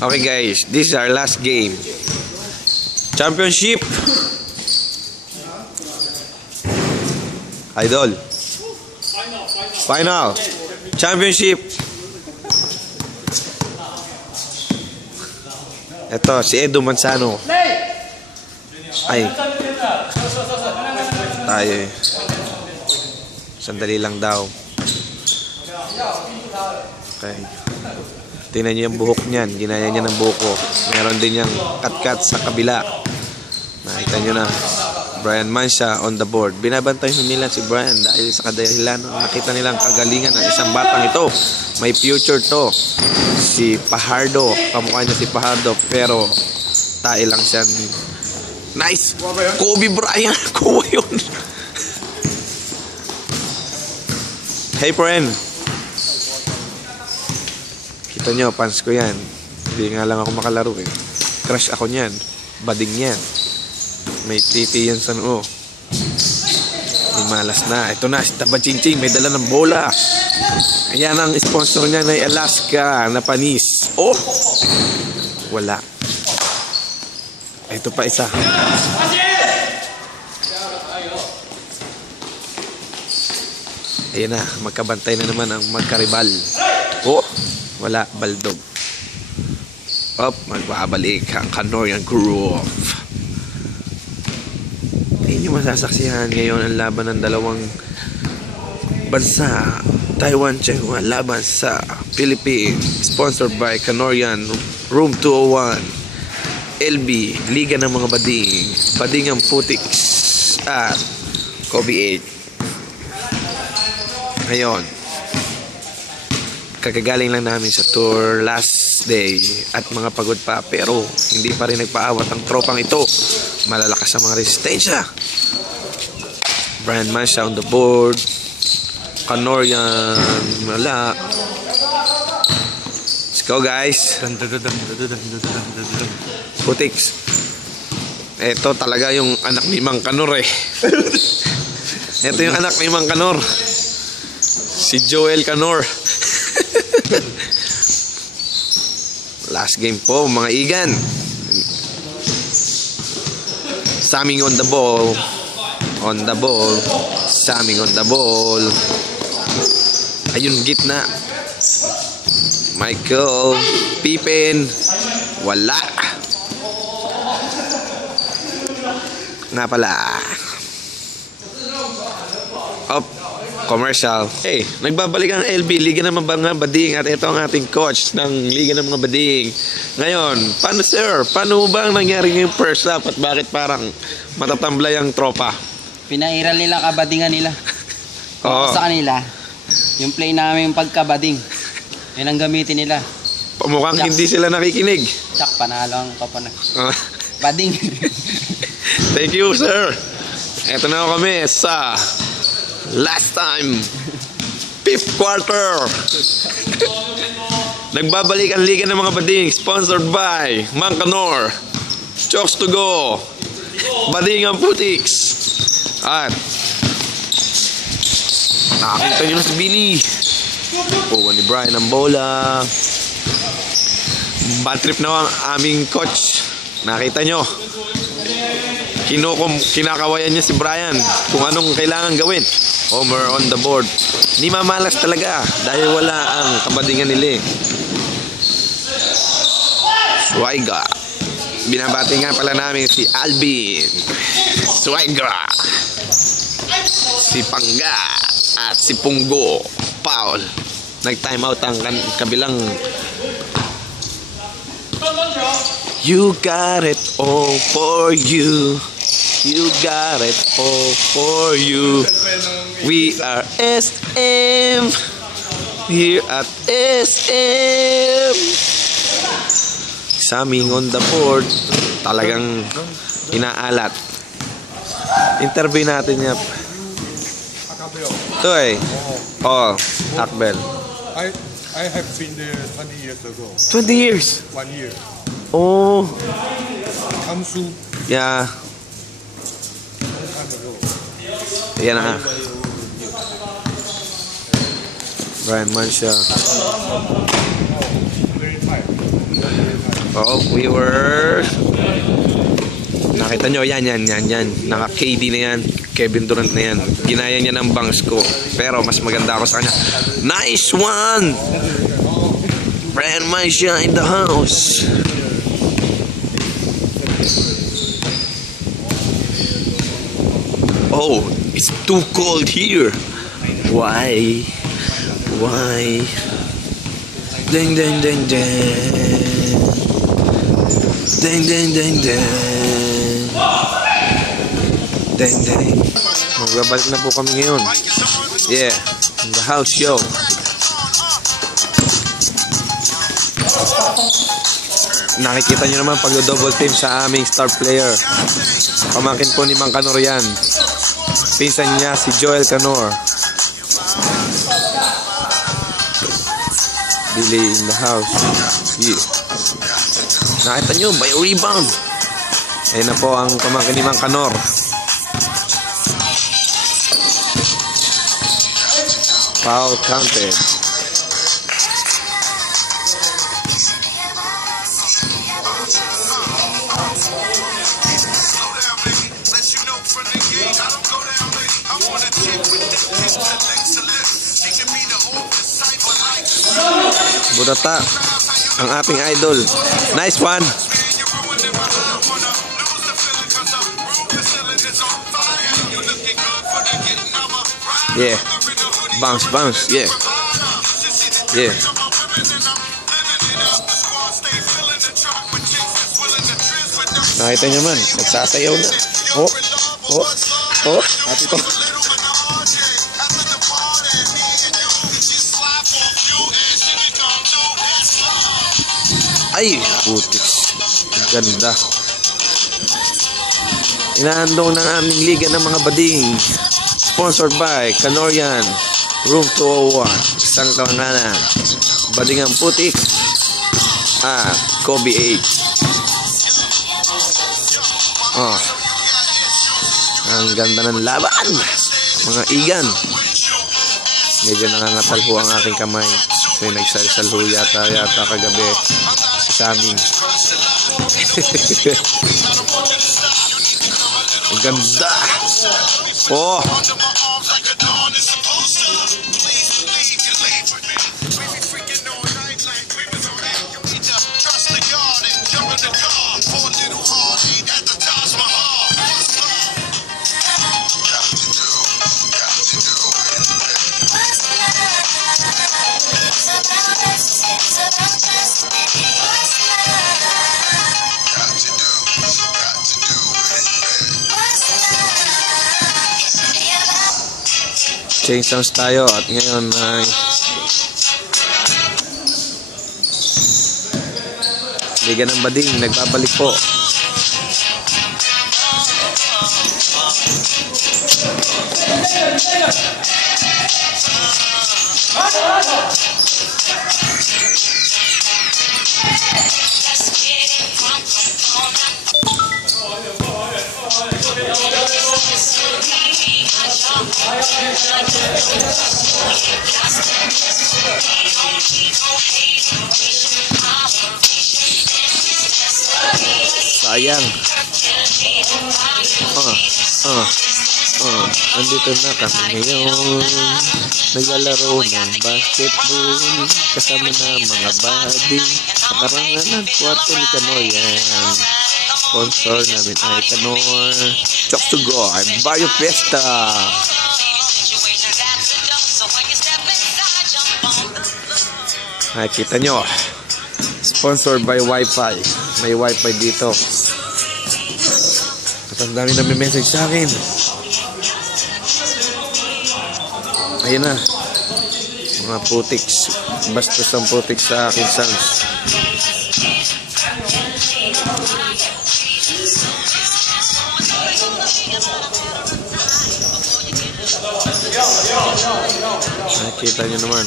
Okay guys, this is our last game. Championship. Idol. Final. Championship. Ito, si Edo Manzano. Ay. Tayo eh. Sandali lang daw. Okay. Tingnan niyo yung buhok niyan. Ginaya niya ng buhok ko. Meron din niyang cut-cut sa kabila. Nakita niyo na. Brian Mancia on the board. Binabantay nila si Brian dahil sa kadahilan nakita nilang kagalingan ng isang batang ito. May future to. Si Fajardo. Kamukha niya si Fajardo pero tae lang siya. Nice! Kobe Bryant! Kuha yun! Hey friend! Kita nyo, fans ko yan. Hindi nga lang ako makalaro eh. Crush ako niyan. Bading yan. May titi yan sa noo. May malas na. Ito na, si Tabachingching. May dala ng bola. Ayan ang sponsor niya na Alaska na panis. Oh! Wala. Ito pa isa. Ayan na, magkabantay na naman ang magkaribal. Oh! Wala, baldog. Up, magbabalik ang Kanorian Groove. Hindi nyo masasaksihan ngayon ang laban ng dalawang bansa. Taiwan, China, laban sa Philippines. Sponsored by Kanorian, Room 201. LB, Liga ng mga Bading. Bading ang putik at Kobe 8. Ngayon, kakagaling lang namin sa tour last day at mga pagod pa pero hindi pa rin nagpaawat ang tropang ito. Malalakas ang mga resistensya. Brian Mancia on the board. Kanorian wala. Let's go guys. Putiks. Ito talaga yung anak ni Mang Kanor eh. Ito yung anak ni Mang Kanor. Si Joel Kanor. Last game po mga igan. Saming on the ball. On the ball. Saming on the ball. Ayun gitna. Michael Pippen. Wala. Nga pala. Up. Commercial. Hey, nagbabalik ang LB, Liga ng mga Bading at ito ang ating coach ng Liga ng mga Bading. Ngayon, paano sir? Paano ba ang nangyari ngayong first half at bakit parang matatamblay ang tropa? Pinairal nila kabadingan nila. Oo. Sa kanila, yung play namin yung pagkabading. Yan ang gamitin nila. Mukhang hindi sila nakikinig. Tsak, panalo ang papanag. Bading. Thank you sir. Ito na kami sa last time, 5th quarter. Nagbabalik ang Liga ng mga Bading, sponsored by Mang Kanor, Chokes to Go, Bading ang Putiks. At nakakita nyo na si Billy. Puwan ni Brian ang bola. Bad trip na ang aming coach. Nakita nyo, kinakawayan niya si Brian kung anong kailangan gawin. Homer on the board. Hindi mamalas talaga dahil wala ang kabadingan nila. Swaiga. Binabati nga pala namin si Alvin. Swaiga. Si Pangga at si Punggo. Paul. Nag-time out ang kabilang. You got it all for you. You got it all for you. We are SM here at SM. Saming on the board. Talagang inaalat. Interview natin niya. Ito eh. Oh, Akbel. I have been there 20 years ago. 20 years? 1 year. Oh. Kamsu. Yeah. Yan na. Brian Mancia. Very tight. Oh, we were... Nakita nyo, yan. Naka-KD na yan. Kevin Durant na yan. Ginaya niya ng bangs ko. Pero mas maganda ako sa kanya. Nice one! Brian Mancia in the house. Oh, it's too cold here. Why? Ding. Magbabalik na po kami ngayon. Yeah, in the house show. Nakikita nyo naman pag-double team sa aming star player. Pamangkin po ni Mang Kanor yan. Pinsan niya si Joel Kanor. Billy in the house. Yeah. Nakita nyo, by rebound. Ayun na po ang pamangkin ni Mang Kanor. Foul counted. Budata, ang ating idol. Nice one. Yeah. Bounce. Yeah. Nakita nyo man, nagsasayaw na. Ati to. Ay, putik. Ganda. Inaandong ng aming liga ng mga bading. Sponsored by Kanorian, Room 201, isang kawanganan. Badingang putik. Kobe 8. Ang ganda ng laban. Mga igan. Medyo nangangatal ho ang aking kamay. May nagsal-sal ho yata kagabi sa amin. Ang ganda. Oh. Change sounds tayo at ngayon ay Liga ng Bading nagbabalik po. Sayang. Andito na kami ngayon. Naglalaro ng basketball kasama na mga buddy. Sa karangan ng kwarto ni Kanorian. Sponsor namin ay Kanor. Chok to go. I'm Barrio Fiesta. Ay, kita nyo. Sponsored by Wi-Fi. May Wi-Fi dito. At ang dami na may message sa akin. Ayun na. Mga putiks. Bastos ang putiks sa akin sounds. Nakita nyo naman.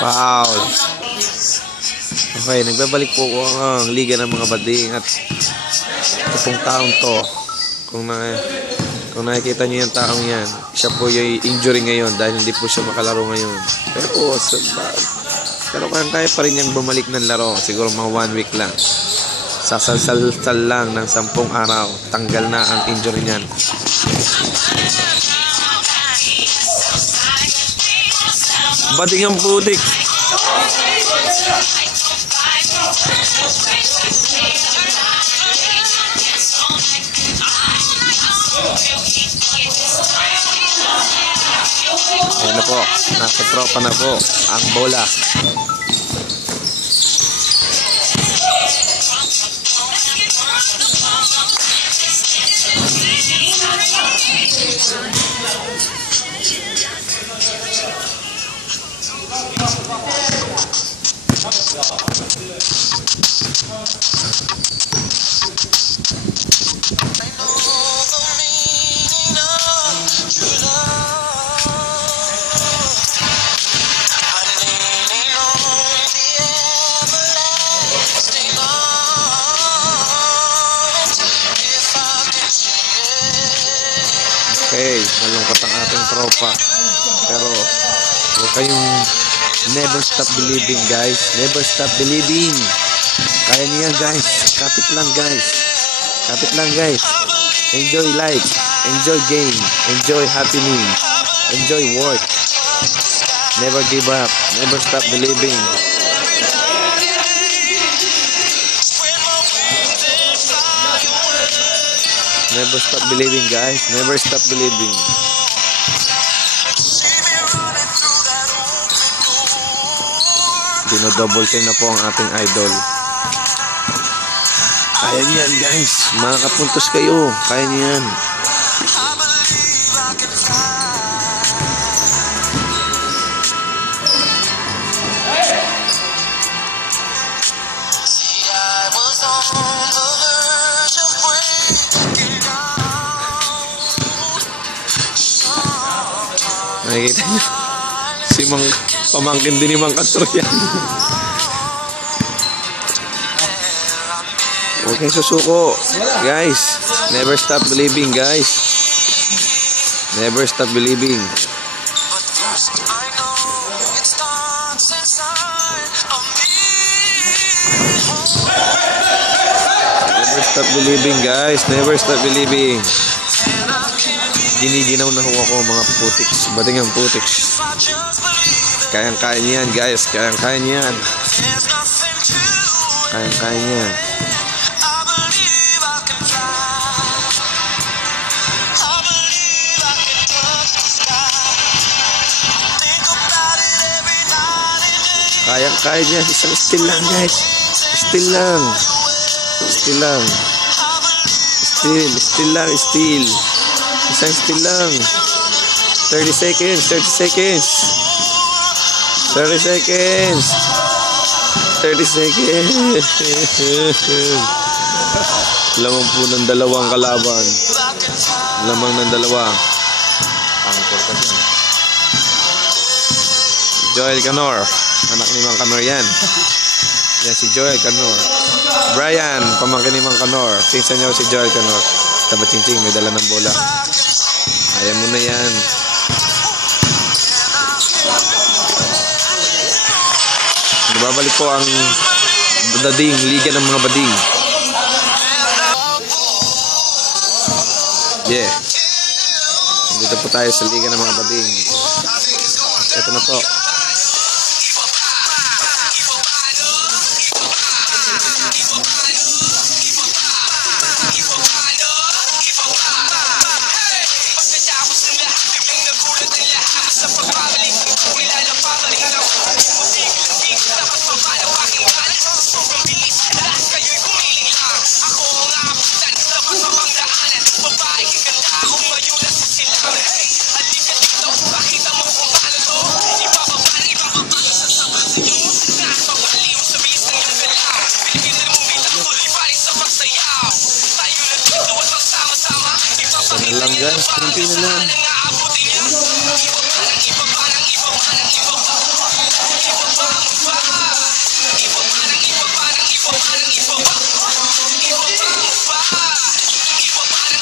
Wow. Okay, nagbabalik po ang Liga ng mga Bading at ito pong taong to, kung nakikita niyo yung taong yan, siya po yung injury ngayon dahil hindi po siya makalaro ngayon. Pero kaya pa rin niyang bumalik ng laro, siguro mga 1 week lang. Sasalsal lang ng 10 araw, tanggal na ang injury niyan. Bading ang putik. Ayan na po, nasa tropa na po ang bola. Okay, malungkot ang ating tropa. Pero huwag kayong never stop believing, guys. Never stop believing. Kaya niya, guys. Kapit lang, guys. Kapit lang, guys. Enjoy life. Enjoy game. Enjoy happening. Enjoy work. Never give up. Never stop believing. Never stop believing, guys. Never stop believing. Dino-double team na po ang ating idol. Kaya niyan, guys. Makakapuntos kayo. Kaya niyan. Nakikita nyo, si pamangkin din ni Mang Katro yan. Okay, susuko. Guys, never stop believing, guys. Never stop believing. Never stop believing, guys. Never stop believing. Giniginaw na ho ako, mga putiks. Bading ang putiks. Kayang-kaya niyan, guys. Kayang-kaya niyan. Kayang-kaya niyan. Kayang-kaya niyan. Isang still lang, guys. Still lang. Still lang. Still lang. Isang still lang. 30 seconds. 30 seconds. 30 seconds. 30 seconds. Lamang po ng dalawang kalaban. Lamang ng dalawa. Angkor ka dyan. Joel Canor. Anak ni Mang Canor yan. Yan si Joel Canor. Brian, pamangkin ni Mang Canor. Pinsan niyo si Joel Canor. Taba-ching-ching, may dala ng bola. Ayaw mo na yan. Babalik po ang bading, Liga ng mga Bading. Yeah. Dito po tayo sa Liga ng mga Bading. Ito na po. Ito na lang, guys. Kunti na lang.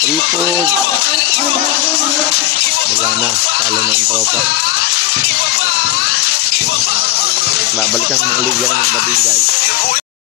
Ipod. Wala na. Talo na ang tropa. Babalik ang mga liga ng bading guys.